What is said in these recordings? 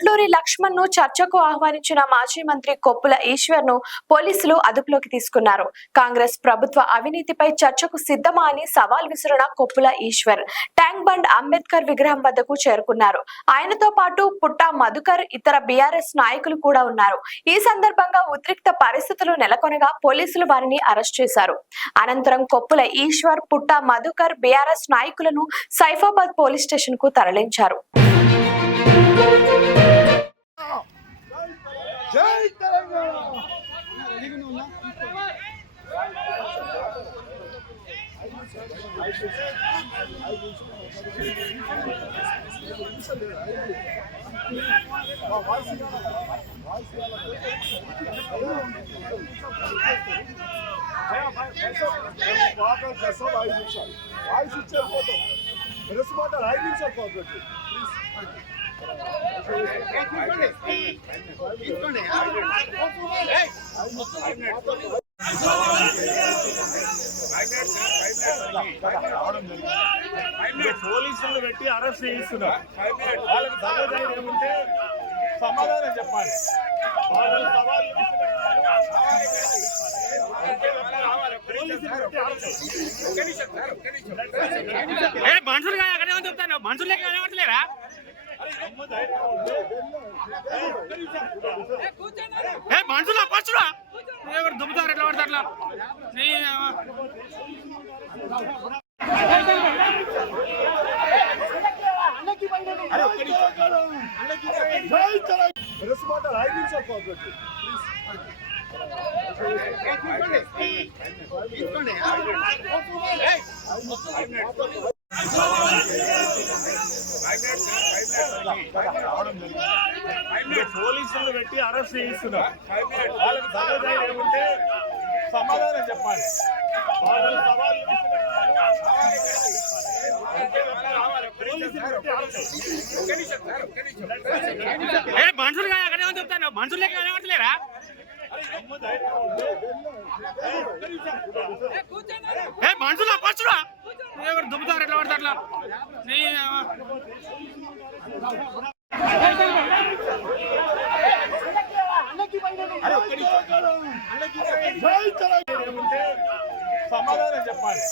పొట్లూరి లక్ష్మణ్ ను చర్చకు ఆహ్వానించిన మాజీ మంత్రి కొప్పుల ఈశ్వర్ ను పోలీసులు అదుపులోకి తీసుకున్నారు. కాంగ్రెస్ ప్రభుత్వ అవినీతిపై చర్చకు సిద్ధమా అని సవాల్ విసిరిన కొప్పుల ఈశ్వర్ ట్యాంక్ బండ్ అంబేద్కర్ విగ్రహం వద్దకు చేరుకున్నారు. ఆయనతో పాటు పుట్టా మధుకర్, ఇతర బీఆర్ఎస్ నాయకులు కూడా ఉన్నారు. ఈ సందర్భంగా ఉద్రిక్త పరిస్థితులు నెలకొనగా పోలీసులు వారిని అరెస్ట్ చేశారు. అనంతరం కొప్పుల ఈశ్వర్, పుట్టా మధుకర్ బీఆర్ఎస్ నాయకులను సైఫాబాద్ పోలీస్ స్టేషన్ కు తరలించారు. జై తెలంగాణ. పోలీసులు పెట్టి అరెస్ట్ చేయిస్తున్నారు. వాళ్ళకి ధైర్యం ఏముంటే సమాధానం చెప్పాలి. మనుషులు చెప్తాను, మనుషులు కనబడలేరా? మనుషులు పచ్చుడా ఎవరు దుబ్బుతారు, ఎట్లా పడతారు అట్లా. పోలీసులు పెట్టి అరెస్ట్ చేయిస్తున్నారు. వాళ్ళకి ధైర్యం ఏముంటే సమాధానం చెప్పాలి. మనుషులు చెప్తాను, మనుషులు కనబడలేరా? మనుషులు పచ్చుడా ఎవరు దుబ్బుతారు, ఎట్లా పడతారు అట్లా. సమాధానం చెప్పాలి.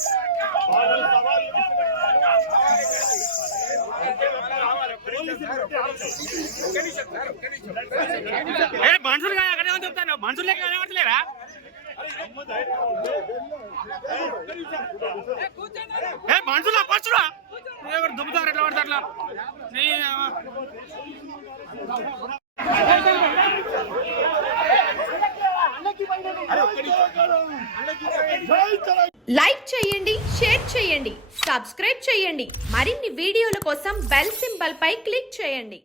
మనుషులు చెప్తాను, మనుషులు కనబడలేరా? మనుషులు పచ్చుడా ఎవరు దుబ్బుతారు, ఎట్లా పడతారు అట్లా. లైక్ చేయండి, షేర్ చేయండి, సబ్స్క్రైబ్ చేయండి. మరిన్ని వీడియోల కోసం బెల్ సింబల్ పై క్లిక్ చేయండి.